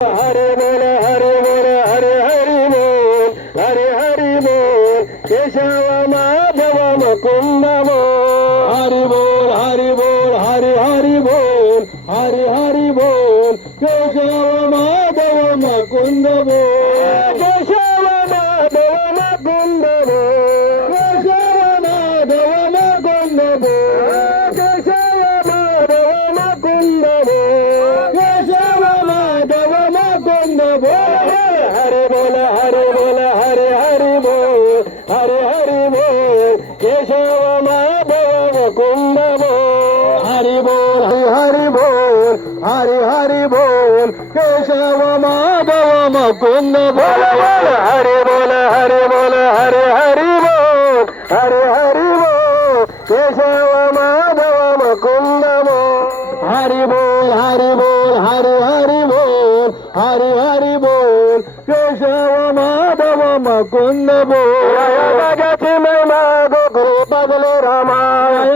হরে বল হরে বল, হরে হরি বল, হরে হরি বল, কেশব, মাধব, মুকুন্দ বল। হরি বল হরি বল, হরে হরি বল, হরে হরি বল, কেশব, মাধব, মুকুন্দ বল। హరి హరి బోల్ కేశవ మాధవ మకుంద బోల బోల హరి బోల హరి బోల హరి హరి బోల్ హరి హరి బోల్ కేశవ మాధవ మకుంద హరి బోల్ హరి బోల్ హరి హరి బోల్ హరి హరి బోల్ కేశవ మాధవ మకుంద బోల్ జగతి మై మాధవ గురు బదులు రమాయ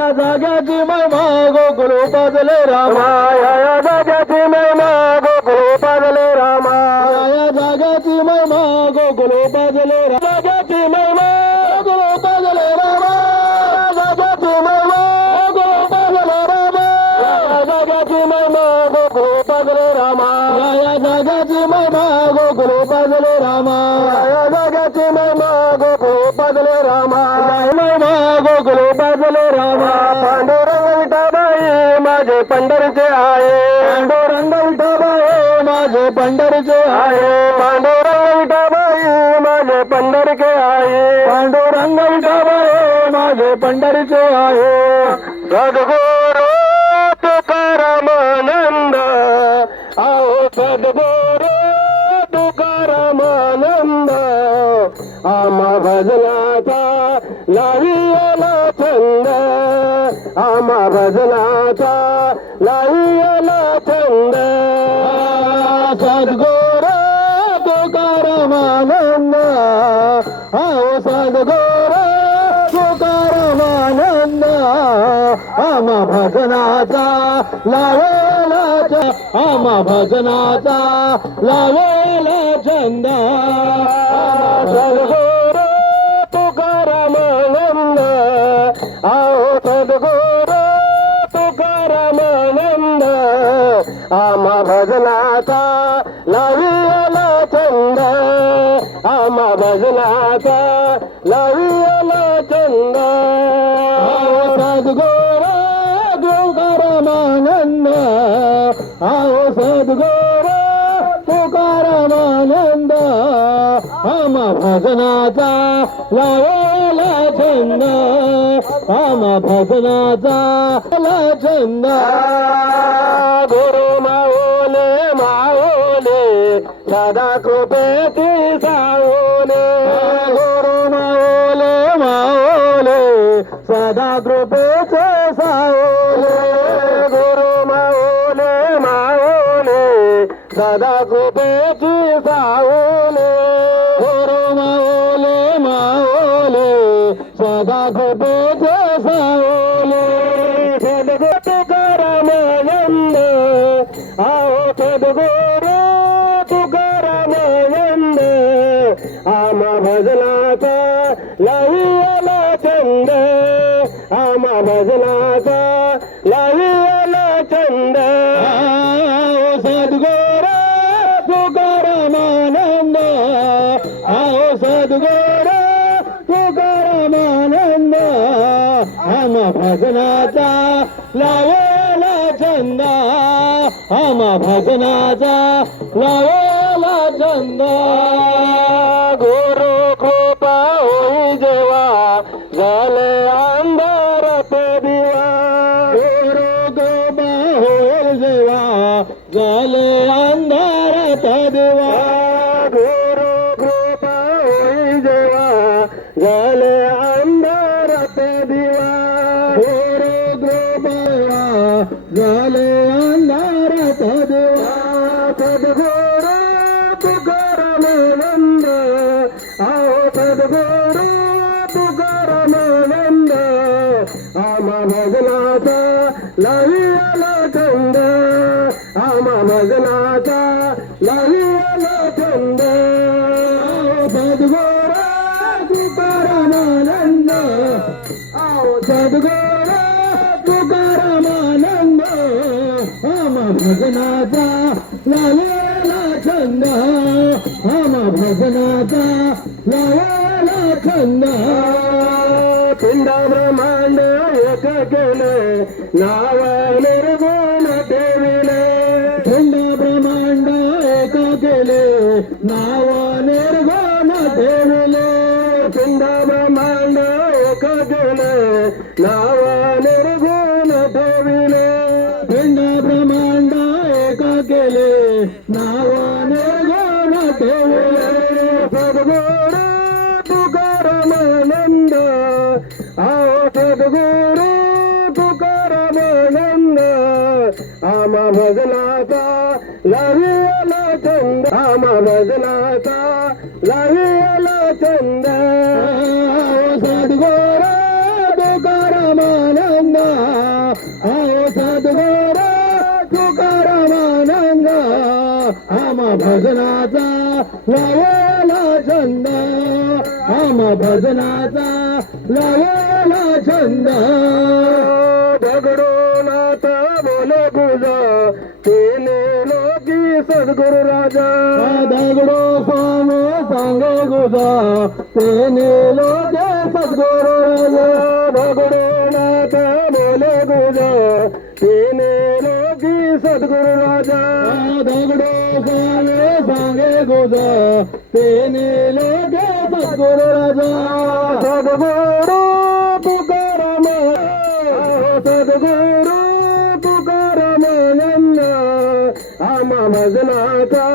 गोकुल बदल रामाय जगति महिमा गोकुल बदल रामाय जगति महिमा गोकुल बदल जगति महिमा गोकुल बदल रामा। जगति महिमा गोकुल बदल रामा। जगति महिमा गोकुल बदल रामाय जगति महिमा गोकुल बदल रामाय जगति महिमा गोकुल बदल रामाय महिमा गोकुल पदल रामा। माझे पंढरीचे आहे. पांडुरंग विठाबाई माझे पंढरीचे आहे. पांडुरंग विठाबाई माझे पंढरीचे आहे. पांडुरंग विठाबाई माझे पंढरीचे आहे. सद्गुरु तुकारामानंद आओ सद्गुरु तुकारामानंद आम्हा भजनाचा लावियला छंद आम्हा भजनाचा लावियला छंद. सद्गुरु तुकारामानंद सद्गोर सद्गुरु तुकारामानंद आम्हा भजनाचा लावेला छ- आम्हा भजनाचा लावेला छंद. सद्गुरु రామ భజనాక లవ్యమ చంద. సద్గోర దుకారమానంద ఆవు సద్గోర తుకారమానంద రామ భజనాక లవల చంద. రామ భజనాక ల చంద. గురు మావులే మావు సదకు పేటి సావులే మావులే మావులే సదా కృపే చేసావులే గురు మావులే మావులే సదా కృపే చేసావులే గురు మావులే మావులే సదా కృపే सद्गुरु तुकारामानंद आओ सद्गुरु तुकारामानंद आम्हा भजनाचा लावेला छंद आम्हा भजनाचा लावेला छंद गुरु झाले अंधार ते दिवा गुरु कृपा होई जेव्हा झाले अंधार ते दिवा गुरु कृपा झाले अंधार ते दिवा सद्गुरु तुकारामानंद आओ सद्गुरु तुकारामानंद आम्हा भजनाचा लावियाला छंद आम्हा भजनाचा लावी लाविला छंद. सद्गुर तुकारामानंद. आओ सद्गुर तुकारामानंद. हम भजनाचा लावेला छंद. हम भजनाचा लावेला छंद. पिंडा ब्रह्मांड एक केले. नाव निर्गुण ನಾವ ನಿರ್ಗುಣ ಏಕಕೆಲೆ ನಾವ ನಿರ್ಗುಣ ದೇವಿಲೆ ಸದ್ಗುಣ ಆ ಸದ್ಗುಣ भजनाचा लावला छंद. आमा भजनाचा लावला छंद. दगडो नाथ बोले गुजा केले लोकी सद्गुरु राजा. दगडो स्वामी सांगे गुजा तेने लोके सद्गुरु राजा. दगडो नाथ बोले गुजा तेने लोकी सद्गुरु राजा. दगडो स्वामी सांगे गुजा तेने लोके सद्गुरु राजा सद्गुरु तुकाराम सद्गुरु तुकारामानंद आमा भजनाचा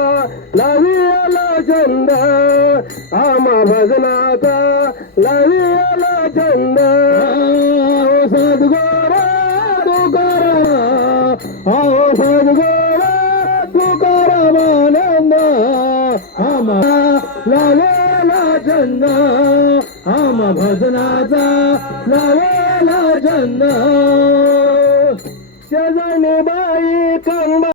लाविला छंद आमा भजनाचा लाविला छंद सद्गुरु तुकाराम लावेला छंद आम भजनाचा लावेला छंद शेजारी बाई कंबा